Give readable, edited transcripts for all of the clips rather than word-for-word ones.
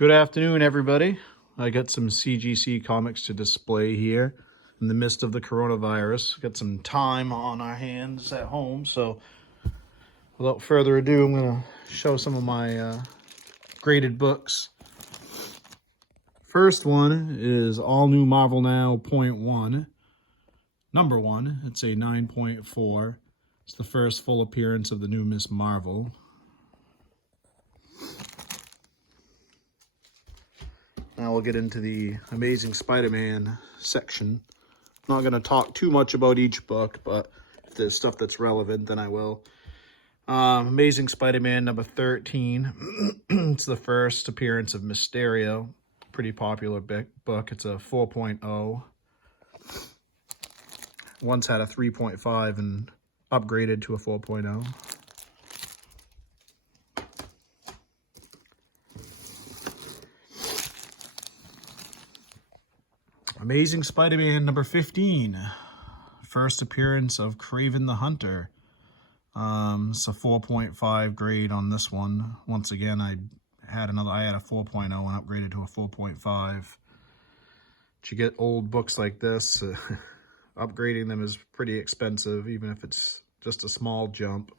Good afternoon, everybody. I got some CGC comics to display here in the midst of the coronavirus. Got some time on our hands at home, so without further ado, I'm going to show some of my graded books. First one is All New Marvel Now .1, number 1. It's a 9.4. It's the first full appearance of the new Miss Marvel. Now we'll get into the Amazing Spider-Man section. I'm not going to talk too much about each book, but if there's stuff that's relevant, then I will. Amazing Spider-Man number 13. It's the first appearance of Mysterio. Pretty popular book. It's a 4.0. Once had a 3.5 and upgraded to a 4.0. Amazing Spider-Man number 15. First appearance of Kraven the Hunter. It's a 4.5 grade on this one. Once again, I had a 4.0 and upgraded to a 4.5. But you get old books like this, upgrading them is pretty expensive, even if it's just a small jump.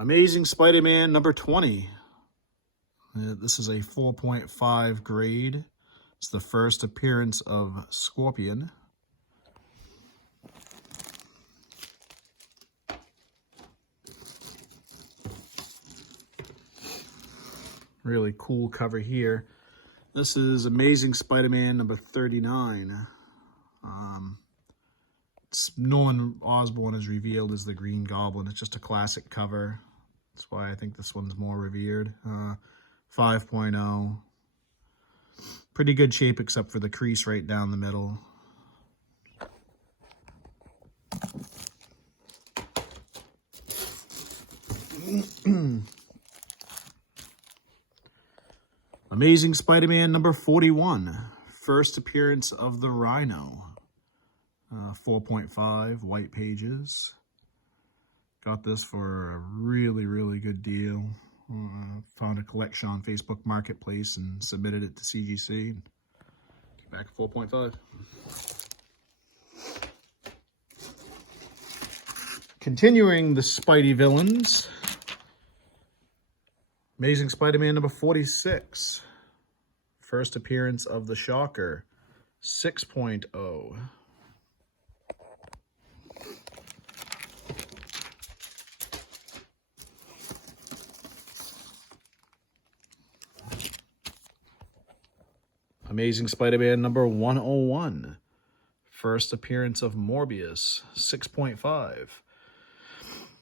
Amazing Spider-Man number 20. This is a 4.5 grade. It's the first appearance of Scorpion. Really cool cover here. This is Amazing Spider-Man number 39. Norman Osborn is revealed as the Green Goblin. It's just a classic cover. That's why I think this one's more revered. 5.0. Pretty good shape except for the crease right down the middle. Amazing Spider-Man number 41. First appearance of the Rhino. 4.5 white pages. Got this for a really good deal. Found a collection on Facebook Marketplace and submitted it to CGC. Came back at 4.5. Continuing the Spidey villains. Amazing Spider-Man number 46. First appearance of the Shocker. 6.0. Amazing Spider-Man number 101. First appearance of Morbius, 6.5.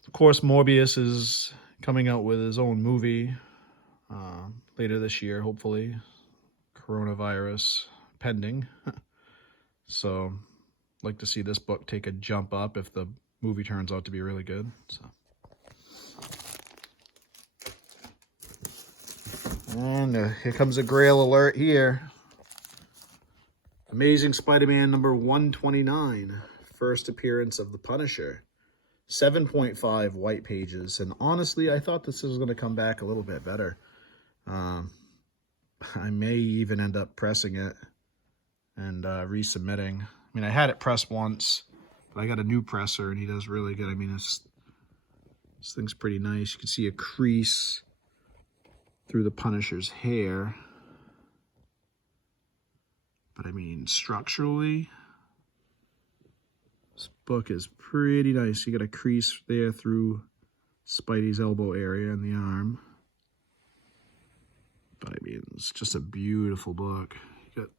Of course, Morbius is coming out with his own movie later this year, hopefully. Coronavirus pending. So, I'd like to see this book take a jump up if the movie turns out to be really good. So. And here comes a Grail alert here. Amazing Spider-Man number 129. First appearance of the Punisher. 7.5 white pages. And honestly, I thought this was going to come back a little bit better. I may even end up pressing it and resubmitting. I mean, I had it pressed once, but I got a new presser and he does really good. I mean, this thing's pretty nice. You can see a crease through the Punisher's hair. But I mean, structurally, this book is pretty nice. You got a crease there through Spidey's elbow area and the arm. But I mean, it's just a beautiful book. You got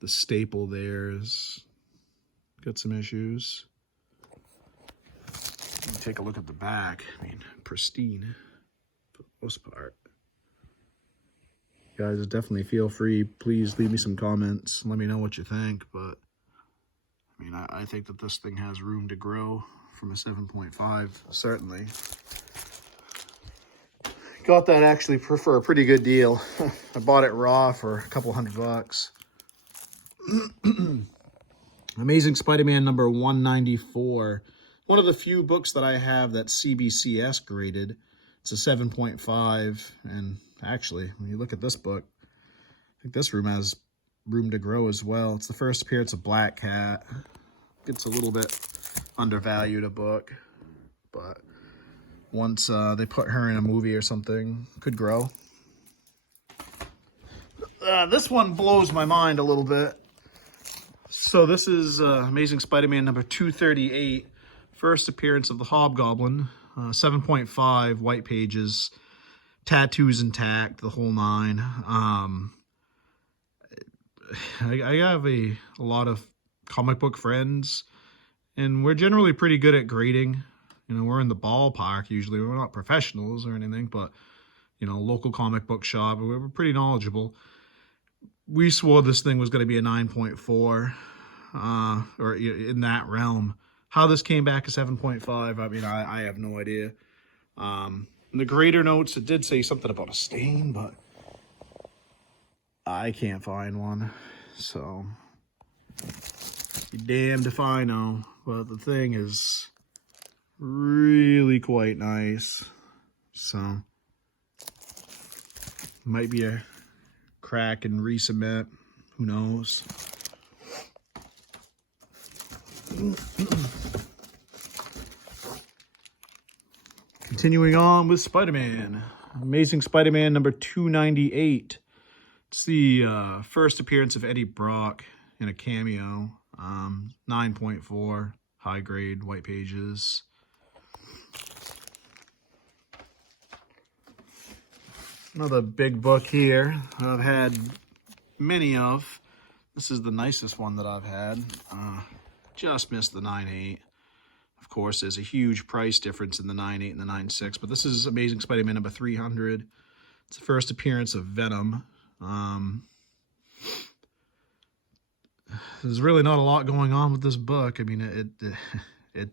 the staple there is got some issues. Take a look at the back. I mean, pristine for the most part. Guys, definitely feel free. Please leave me some comments. Let me know what you think. But, I mean, I think that this thing has room to grow from a 7.5, certainly. Got that actually for a pretty good deal. I bought it raw for a couple $100. Amazing Spider-Man number 194. One of the few books that I have that's CBCS graded. It's a 7.5. And actually, when you look at this book, I think this room has room to grow as well. It's the first appearance of Black Cat. It's a little bit undervalued a book, but once they put her in a movie or something, could grow. This one blows my mind a little bit. So this is Amazing Spider-Man number 238, first appearance of the Hobgoblin, 7.5, white pages, tattoos intact, the whole nine. I have a lot of comic book friends, and we're generally pretty good at grading. You know, we're in the ballpark usually. We're not professionals or anything, but, you know, local comic book shop, we're pretty knowledgeable. We swore this thing was going to be a 9.4, or in that realm. How this came back a 7.5, I mean, I have no idea. In the grader notes, it did say something about a stain, but I can't find one. So, be damned if I know. But the thing is really quite nice. So, might be a crack and resubmit. Who knows? Continuing on with Spider-Man. Amazing Spider-Man number 298. It's the first appearance of Eddie Brock in a cameo. 9.4, high grade, white pages. Another big book here that I've had many of. This is the nicest one that I've had. Just missed the 9.8. Of course, there's a huge price difference in the 9.8 and the 9.6, but this is Amazing Spider-Man number 300. It's the first appearance of Venom. There's really not a lot going on with this book. I mean, it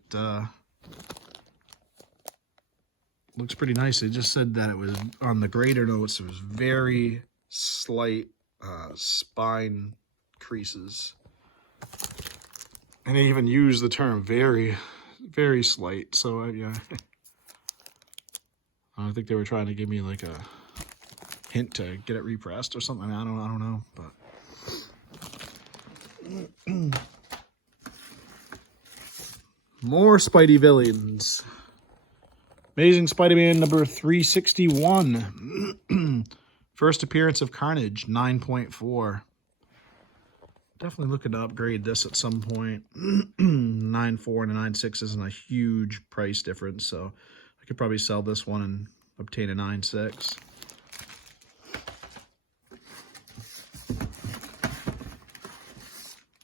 looks pretty nice. It just said that it was on the grader notes. It was very slight spine creases, and they even used the term very, very slight. So yeah, I think they were trying to give me like a hint to get it repressed or something. I don't know, but. More Spidey villains. Amazing Spider-Man number 361. First appearance of Carnage, 9.4. Definitely looking to upgrade this at some point. 9.4 and a 9.6 isn't a huge price difference, so I could probably sell this one and obtain a 9.6.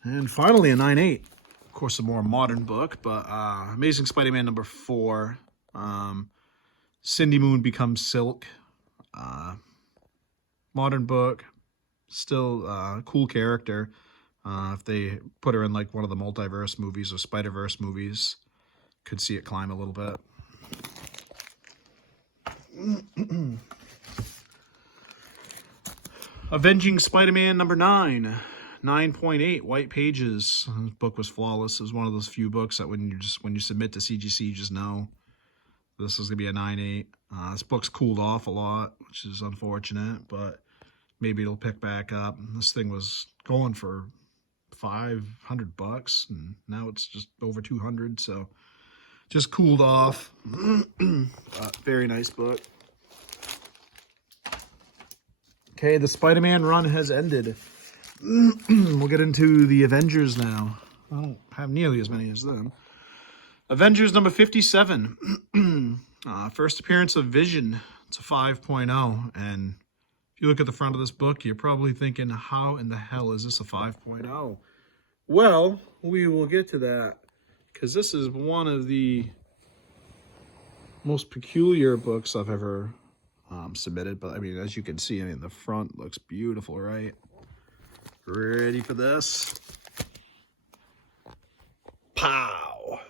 And finally, a 9.8. Of course, a more modern book, but Amazing Spider-Man number 4. Cindy Moon becomes Silk. Modern book. Still cool character. If they put her in like one of the multiverse movies or Spider-Verse movies, could see it climb a little bit. Avenging Spider-Man number 9. 9.8, white pages. This book was flawless. It was one of those few books that when you submit to CGC, you just know this is gonna be a 9.8. This book's cooled off a lot, which is unfortunate, but maybe it'll pick back up. This thing was going for $500, and now it's just over 200. So just cooled off. Very nice book. Okay, the Spider-Man run has ended. We'll get into the Avengers now. I don't have nearly as many as them. Avengers number 57. First appearance of Vision. It's a 5.0. And if you look at the front of this book, you're probably thinking, how in the hell is this a 5.0? Well, we will get to that, because this is one of the most peculiar books I've ever submitted. But I mean, as you can see, I mean, the front looks beautiful, right? Ready for this? Pow!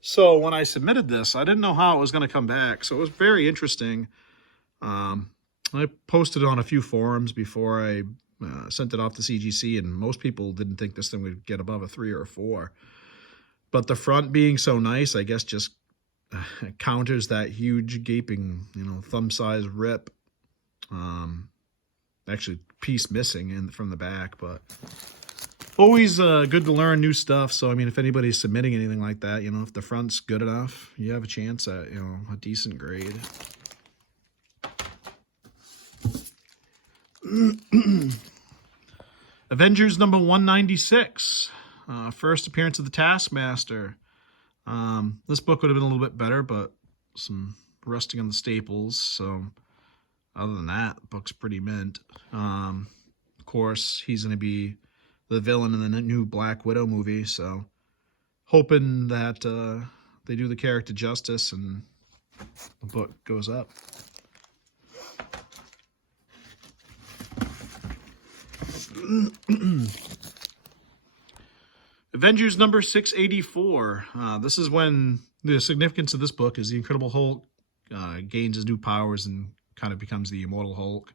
So when I submitted this, I didn't know how it was going to come back. So it was very interesting. I posted on a few forums before I Sent it off to CGC, and most people didn't think this thing would get above a 3 or a 4. But the front being so nice, I guess just counters that huge gaping, thumb-sized rip. Actually, piece missing from the back, but always good to learn new stuff. So, I mean, if anybody's submitting anything like that, if the front's good enough, you have a chance at, a decent grade. Avengers number 196. First appearance of the Taskmaster. This book would have been a little bit better, but some rusting on the staples. So, other than that, the book's pretty mint. Of course, he's going to be the villain in the new Black Widow movie, so hoping that they do the character justice and the book goes up. Avengers number 684. This is when the significance of this book is the Incredible Hulk gains his new powers and kind of becomes the Immortal Hulk.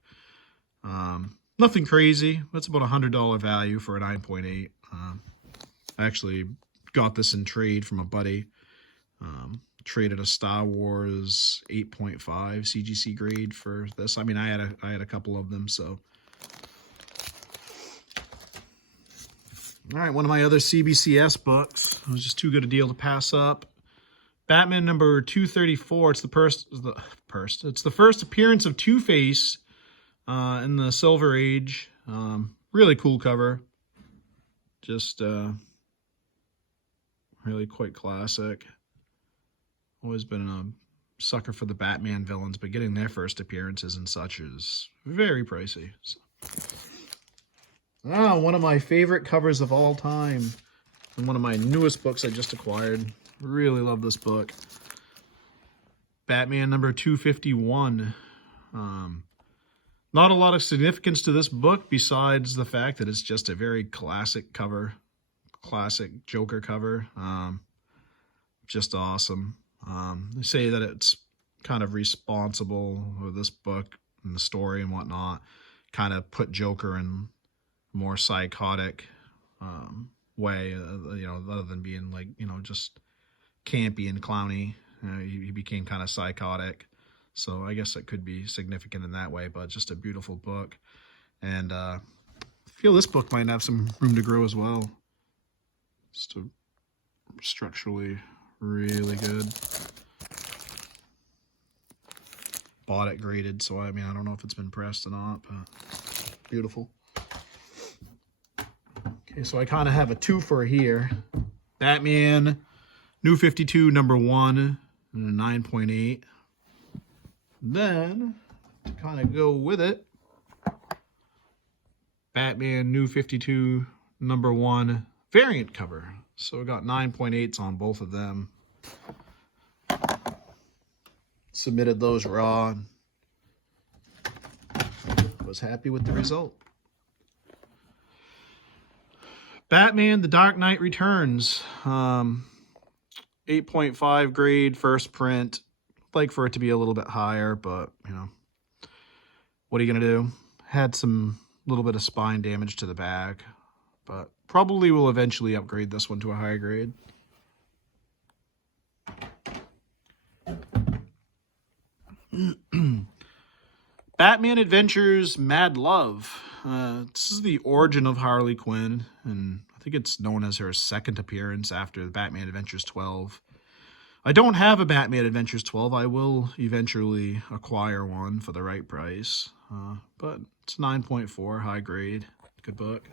Nothing crazy. That's about $100 value for a 9.8. I actually got this in trade from a buddy. Traded a Star Wars 8.5 CGC grade for this. I mean, I had a couple of them, so. All right, one of my other CBCS books. It was just too good a deal to pass up. Batman number 234. It's the first appearance of Two-Face in the Silver Age. Really cool cover. Just really quite classic. Always been a sucker for the Batman villains, but getting their first appearances and such is very pricey. So. One of my favorite covers of all time, and one of my newest books I just acquired. Really love this book. Batman number 251. Not a lot of significance to this book besides the fact that it's just a very classic cover. Classic Joker cover. Just awesome. They say that it's kind of responsible with this book and the story and whatnot. Kind of put Joker in more psychotic way, other than being like, just campy and clowny. He became kind of psychotic. So I guess it could be significant in that way, but just a beautiful book. And I feel this book might have some room to grow as well. Just structurally really good. Bought it graded, so I mean, I don't know if it's been pressed or not, but beautiful. Okay, so I kind of have a twofer here. Batman, New 52, number 1, and a 9.8. Then, to kind of go with it, Batman, New 52, number 1, variant cover. So we got 9.8s on both of them. Submitted those raw. Was happy with the result. Batman, The Dark Knight Returns. 8.5 grade, first print. Like for it to be a little bit higher, but, what are you going to do? Had some little bit of spine damage to the back, but probably will eventually upgrade this one to a higher grade. Batman Adventures Mad Love. This is the origin of Harley Quinn, and I think it's known as her second appearance after the Batman Adventures 12. I don't have a Batman Adventures 12. I will eventually acquire one for the right price, but it's 9.4, high grade, good book.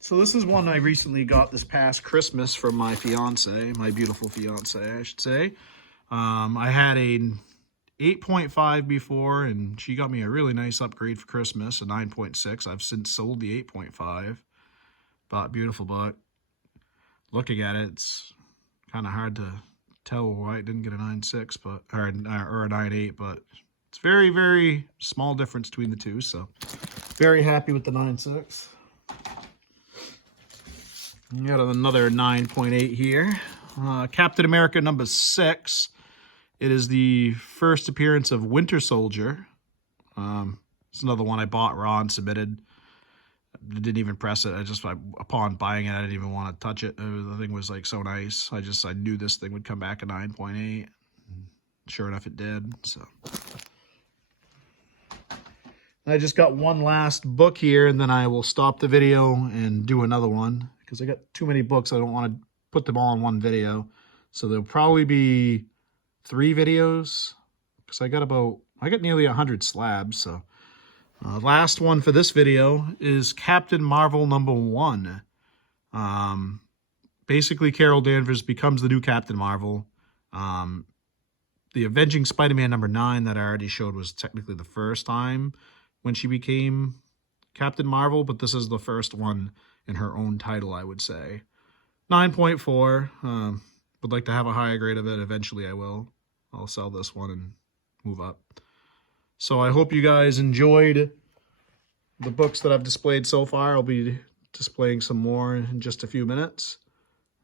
So this is one I recently got this past Christmas from my fiance, my beautiful fiance, I should say. I had a 8.5 before, and she got me a really nice upgrade for Christmas, a 9.6. I've since sold the 8.5. But beautiful book. Looking at it, it's kind of hard to tell why it didn't get a 9.6, but or a 9.8, but it's very, very small difference between the two. So very happy with the 9.6. We got another 9.8 here. Captain America number 6. It is the first appearance of Winter Soldier. It's another one I bought raw and submitted. I didn't even press it. Upon buying it, I didn't even want to touch it. The thing was like so nice. I knew this thing would come back a 9.8. Sure enough, it did. So I just got one last book here, and then I will stop the video and do another one because I got too many books. I don't want to put them all in one video. So there'll probably be 3 videos because I got nearly 100 slabs. So last one for this video is Captain Marvel #1. Basically, Carol Danvers becomes the new Captain Marvel. The Avenging Spider-Man #9 that I already showed was technically the first time when she became Captain Marvel, but this is the first one in her own title, I would say. 9.4. Would like to have a higher grade of it. Eventually I will. I'll sell this one and move up. So I hope you guys enjoyed the books that I've displayed so far. I'll be displaying some more in just a few minutes.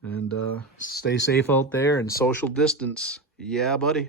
And stay safe out there and social distance. Yeah, buddy.